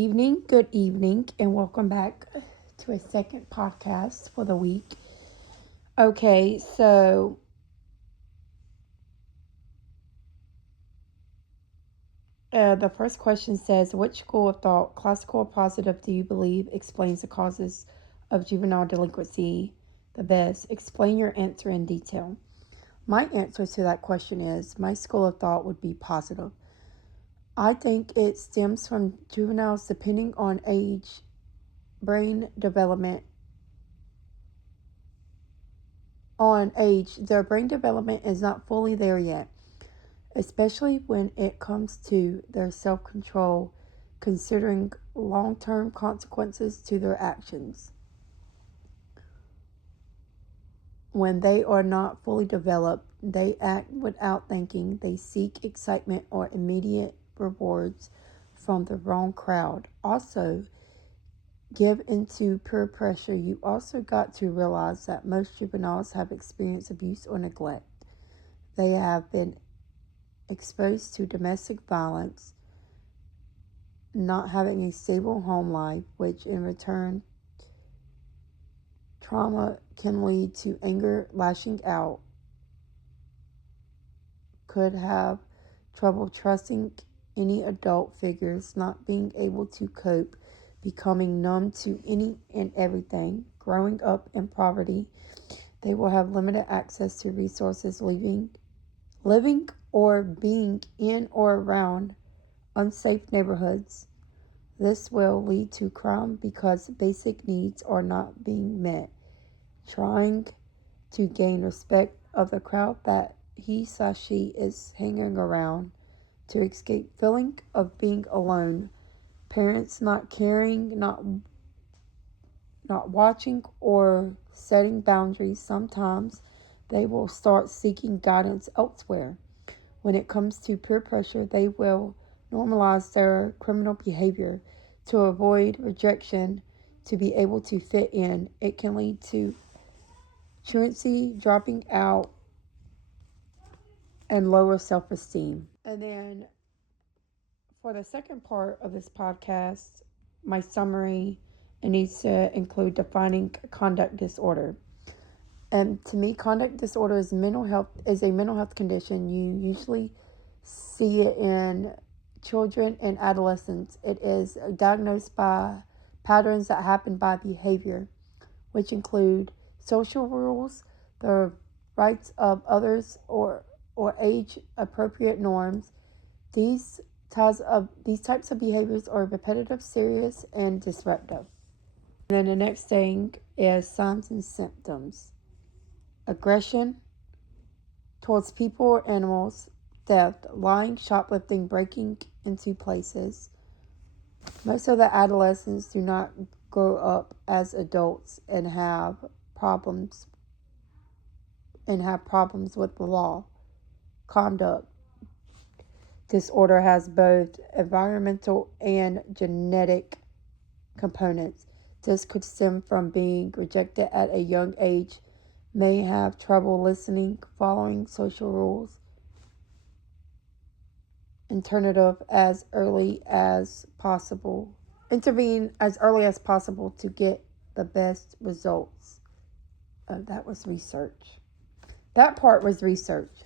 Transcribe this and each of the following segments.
Good evening, and welcome back to a second podcast for the week. Okay, so the first question says, which school of thought, classical or positive, do you believe explains the causes of juvenile delinquency the best? Explain your answer in detail. My answer to that question is my school of thought would be positive. I think it stems from juveniles, depending on age, brain development, their brain development is not fully there yet, especially when it comes to their self control, considering long term consequences to their actions. When they are not fully developed, they act without thinking, they seek excitement or immediate rewards from the wrong crowd. Also, give into peer pressure. You also got to realize that most juveniles have experienced abuse or neglect. They have been exposed to domestic violence, not having a stable home life, which in return, trauma can lead to anger, lashing out, could have trouble trusting any adult figures, not being able to cope, becoming numb to any and everything, growing up in poverty. They will have limited access to resources, living or being in or around unsafe neighborhoods. This will lead to crime because basic needs are not being met. Trying to gain respect of the crowd that he/she is hanging around, to escape feeling of being alone. Parents not caring, not watching or setting boundaries. Sometimes they will start seeking guidance elsewhere. When it comes to peer pressure, they will normalize their criminal behavior to avoid rejection, to be able to fit in. It can lead to truancy, dropping out, and lower self esteem. And then for the second part of this podcast, my summary, it needs to include defining conduct disorder. And to me, conduct disorder is a mental health condition. You usually see it in children and adolescents. It is diagnosed by patterns that happen by behavior, which include social rules, the rights of others, or age appropriate norms. These these types of behaviors are repetitive, serious, and disruptive. And then the next thing is signs and symptoms: aggression towards people or animals, theft, lying, shoplifting, breaking into places. Most of the adolescents do not grow up as adults problems and have problems with the law. Conduct disorder has both environmental and genetic components. This could stem from being rejected at a young age, may have trouble listening, following social rules, alternative as early as possible. Intervene as early as possible to get the best results. That was research. That part was research.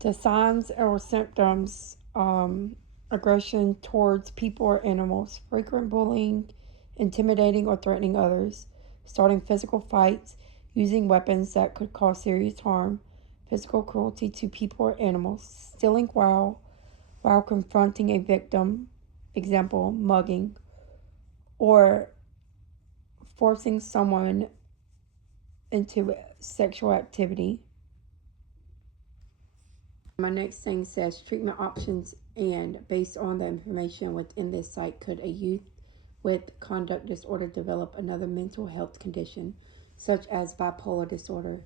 The signs or symptoms: aggression towards people or animals, frequent bullying, intimidating or threatening others, starting physical fights, using weapons that could cause serious harm, physical cruelty to people or animals, stealing while confronting a victim, example, mugging, or forcing someone into sexual activity. My next thing says treatment options, and based on the information within this site, could a youth with conduct disorder develop another mental health condition, such as bipolar disorder,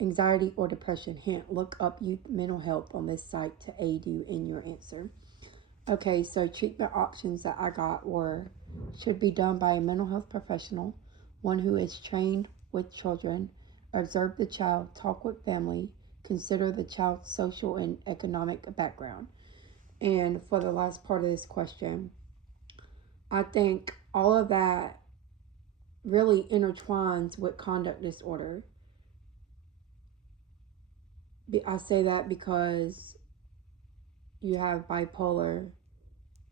anxiety, or depression? Hint, look up youth mental health on this site to aid you in your answer. Okay, so treatment options that I got were: should be done by a mental health professional, one who is trained with children, observe the child, talk with family, consider the child's social and economic background. And for the last part of this question, I think all of that really intertwines with conduct disorder. I say that because you have bipolar,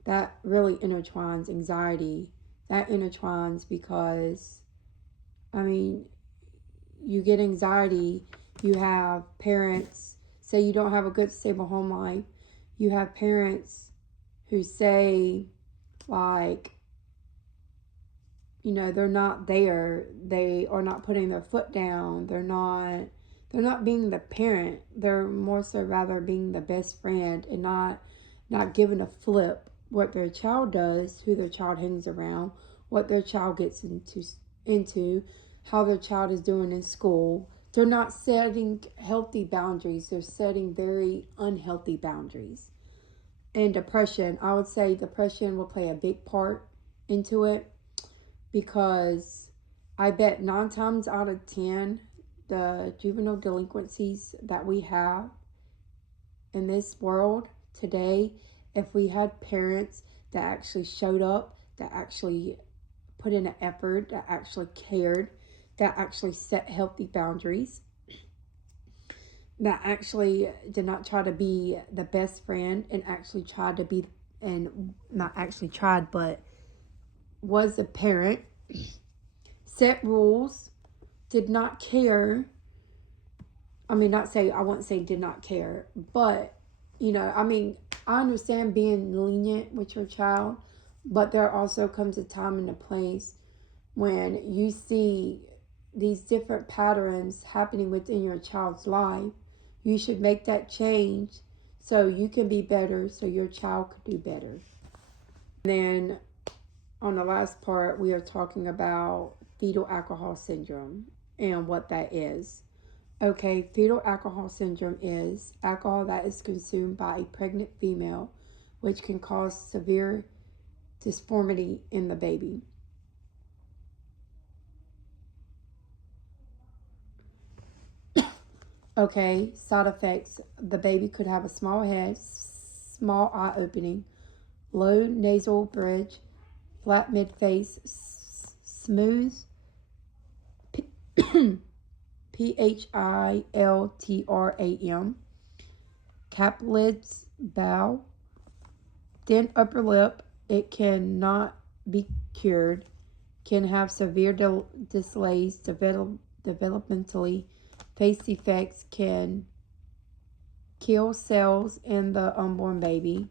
that really intertwines anxiety. That intertwines because, I mean, you get anxiety, you have parents, say you don't have a good stable home life, you have parents who say, like, they're not there, they are not putting their foot down, they're not being the parent, they're more so rather being the best friend, and not giving a flip what their child does, who their child hangs around, what their child gets into how their child is doing in school. They're not setting healthy boundaries, they're setting very unhealthy boundaries. And depression, I would say depression will play a big part into it, because I bet 9 times out of 10, the juvenile delinquencies that we have in this world today, if we had parents that actually showed up, that actually put in an effort, that actually cared, that actually set healthy boundaries, that actually did not try to be the best friend, and actually tried to be, and not actually tried, but was a parent, set rules, did not care. I wouldn't say did not care, but, I understand being lenient with your child, but there also comes a time and a place when you see these different patterns happening within your child's life. You should make that change so you can be better, so your child could do better. And then on the last part, we are talking about fetal alcohol syndrome and what that is. Okay, fetal alcohol syndrome is alcohol that is consumed by a pregnant female, which can cause severe deformity in the baby. Okay, side effects. The baby could have a small head, small eye opening, low nasal bridge, flat mid face, smooth PHILTRAM, cap lids, bow, thin upper lip. It cannot be cured, can have severe delays developmentally, face defects, can kill cells in the unborn baby,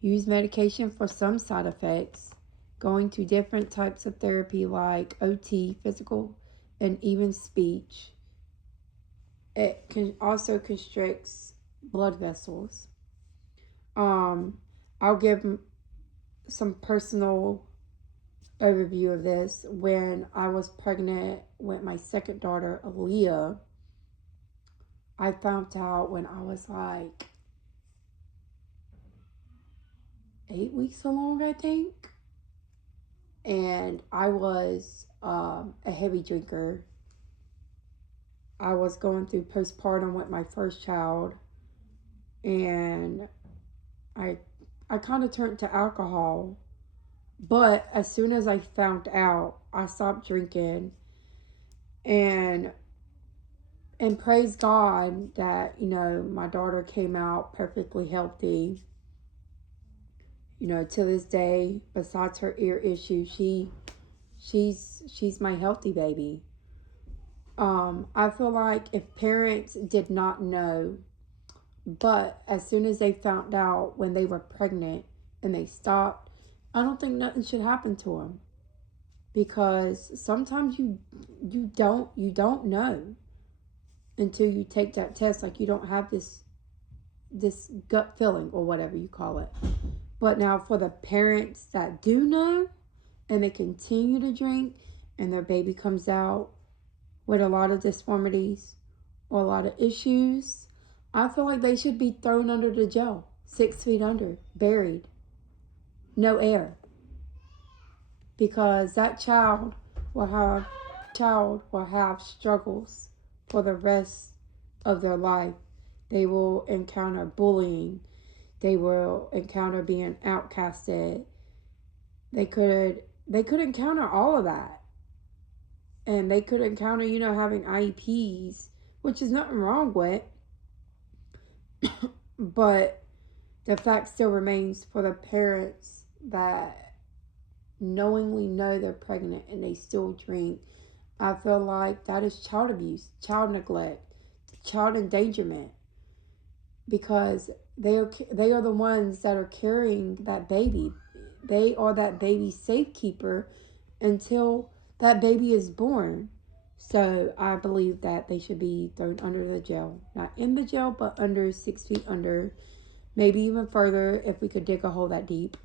use medication for some side effects, going to different types of therapy like OT, physical, and even speech. It can also constricts blood vessels. I'll give some personal overview of this. When I was pregnant with my second daughter, Aaliyah, I found out when I was like 8 weeks along, I think. And I was a heavy drinker. I was going through postpartum with my first child, and I kind of turned to alcohol. But as soon as I found out, I stopped drinking, and praise God that, my daughter came out perfectly healthy. To this day, besides her ear issue, she's my healthy baby. I feel like if parents did not know, but as soon as they found out when they were pregnant and they stopped, I don't think nothing should happen to them, because sometimes you don't know until you take that test. Like, you don't have this gut feeling or whatever you call it. But now for the parents that do know and they continue to drink and their baby comes out with a lot of deformities or a lot of issues, I feel like they should be thrown under the jail, 6 feet under, buried, no air. Because that child will have struggles for the rest of their life. They will encounter bullying. They will encounter being outcasted. They could encounter all of that. And they could encounter, having IEPs, which is nothing wrong with. But the fact still remains for the parents that knowingly know they're pregnant and they still drink. I feel like that is child abuse, child neglect, child endangerment, because they are the ones that are carrying that baby. They are that baby's safekeeper until that baby is born. So I believe that they should be thrown under the jail. Not in the jail, but under 6 feet under. Maybe even further if we could dig a hole that deep.